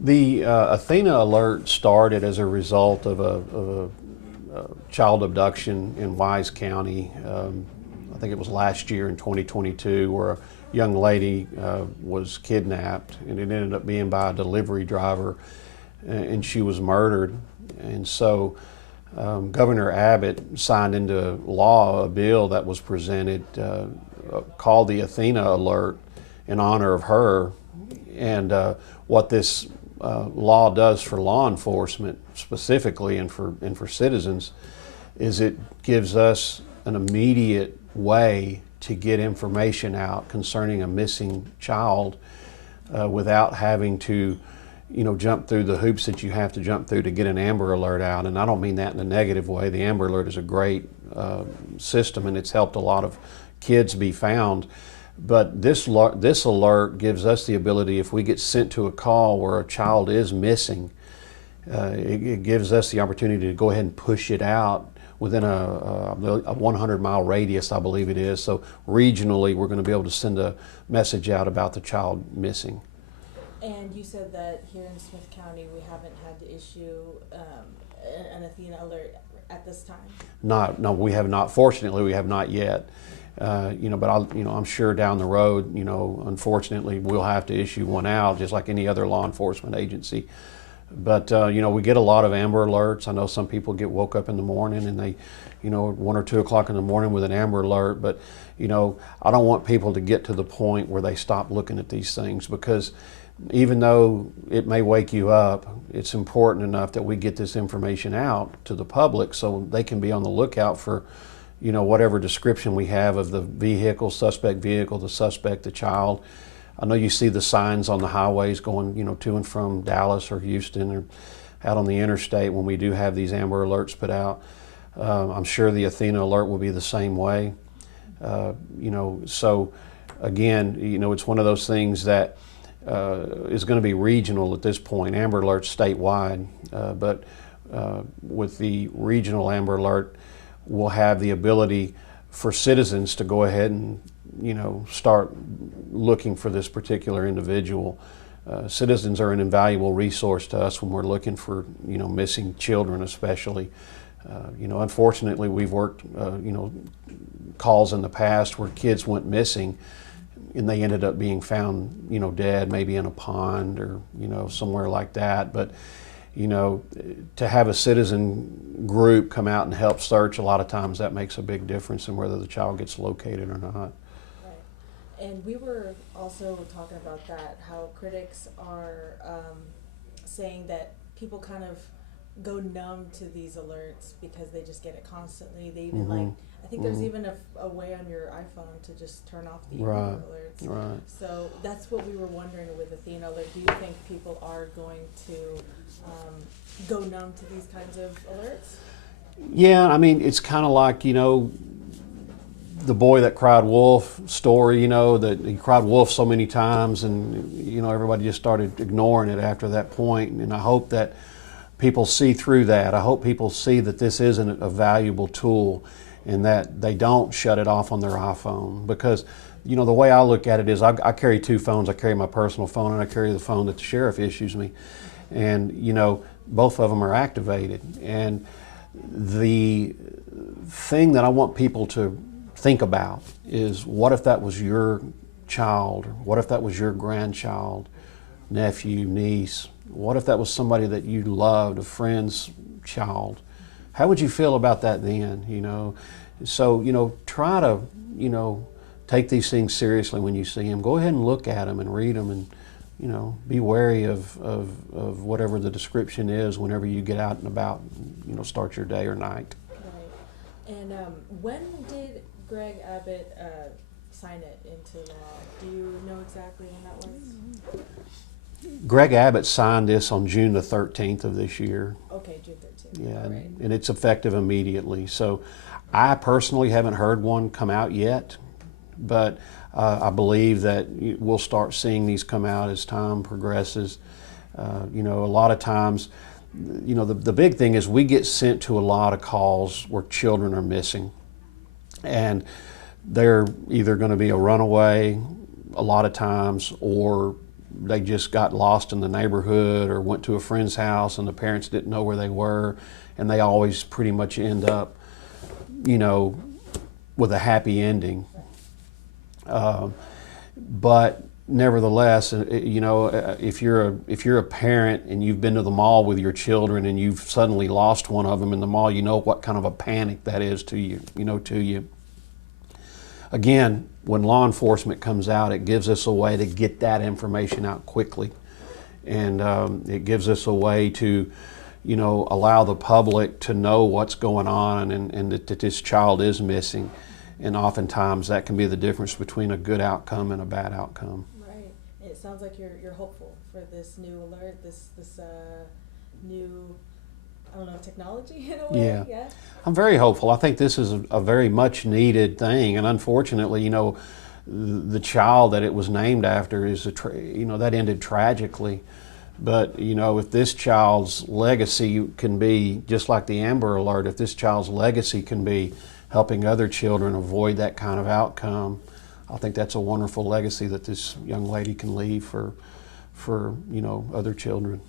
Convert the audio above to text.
The Athena Alert started as a result of a child abduction in Wise County. I think it was last year in 2022, where a young lady was kidnapped, and it ended up being by a delivery driver, and she was murdered. And so Governor Abbott signed into law a bill that was presented called the Athena Alert in honor of her. And what this law does for law enforcement specifically, and for citizens, is it gives us an immediate way to get information out concerning a missing child without having to, jump through the hoops that you have to jump through to get an Amber Alert out. And I don't mean that in a negative way. The Amber Alert is a great system, and it's helped a lot of kids be found. But this alert gives us the ability, if we get sent to a call where a child is missing, it gives us the opportunity to go ahead and push it out within a 100-mile radius, I believe it is. So regionally, we're going to be able to send a message out about the child missing. And you said that here in Smith County, we haven't had to issue an Athena Alert at this time? No, we have not. Fortunately, we have not yet. But I'm sure down the road, unfortunately, we'll have to issue one out, just like any other law enforcement agency. But we get a lot of Amber Alerts. I know some people get woke up in the morning and they, 1 or 2 o'clock in the morning with an Amber Alert. But I don't want people to get to the point where they stop looking at these things, because even though it may wake you up, it's important enough that we get this information out to the public so they can be on the lookout for whatever description we have of the vehicle, suspect vehicle, the suspect, the child. I know you see the signs on the highways going, to and from Dallas or Houston or out on the interstate when we do have these Amber Alerts put out. I'm sure the Athena Alert will be the same way. So again, it's one of those things that is going to be regional at this point. Amber Alert's statewide, but with the regional Amber Alert, we'll have the ability for citizens to go ahead and start looking for this particular individual. Citizens are an invaluable resource to us when we're looking for missing children, especially. Unfortunately, we've worked calls in the past where kids went missing and they ended up being found dead, maybe in a pond or somewhere like that. But to have a citizen group come out and help search, a lot of times that makes a big difference in whether the child gets located or not. Right. And we were also talking about that, how critics are saying that people kind of go numb to these alerts because they just get it constantly. They even I think there's even a way on your iPhone to just turn off the alerts. Right. So that's what we were wondering with Athena Alert. Do you think people are going to go numb to these kinds of alerts? Yeah, I mean, it's kind of like, the boy that cried wolf story, that he cried wolf so many times, and, everybody just started ignoring it after that point. And I hope that people see through that. I hope people see that this isn't a valuable tool and that they don't shut it off on their iPhone. Because, the way I look at it is I carry 2 phones. I carry my personal phone and I carry the phone that the sheriff issues me. And, both of them are activated. And the thing that I want people to think about is, what if that was your child? What if that was your grandchild, nephew, niece? What if that was somebody that you loved, a friend's child? How would you feel about that then, So, try to, take these things seriously when you see them. Go ahead and look at them and read them, and, be wary of whatever the description is whenever you get out and about, start your day or night. Right. And when did Greg Abbott sign it into law? Do you know exactly when that was? Greg Abbott signed this on June the 13th of this year. Okay, June 13th. Yeah, All right. and it's effective immediately. So I personally haven't heard one come out yet, but I believe that we'll start seeing these come out as time progresses. A lot of times, the big thing is we get sent to a lot of calls where children are missing, and they're either going to be a runaway a lot of times, or they just got lost in the neighborhood or went to a friend's house and the parents didn't know where they were, and they always pretty much end up, you know, with a happy ending. But nevertheless, you know, if you're a parent and you've been to the mall with your children and you've suddenly lost one of them in the mall, you know what kind of a panic that is to you. Again, when law enforcement comes out, it gives us a way to get that information out quickly, and it gives us a way to, you know, allow the public to know what's going on and that this child is missing. And oftentimes that can be the difference between a good outcome and a bad outcome. Right. It sounds like you're hopeful for this new alert, this new, I don't know, technology in a way. Yeah. I'm very hopeful. I think this is a very much needed thing, and unfortunately, you know, the child that it was named after is you know, that ended tragically. But you know, if this child's legacy can be just like the Amber Alert, if this child's legacy can be helping other children avoid that kind of outcome, I think that's a wonderful legacy that this young lady can leave for you know, other children.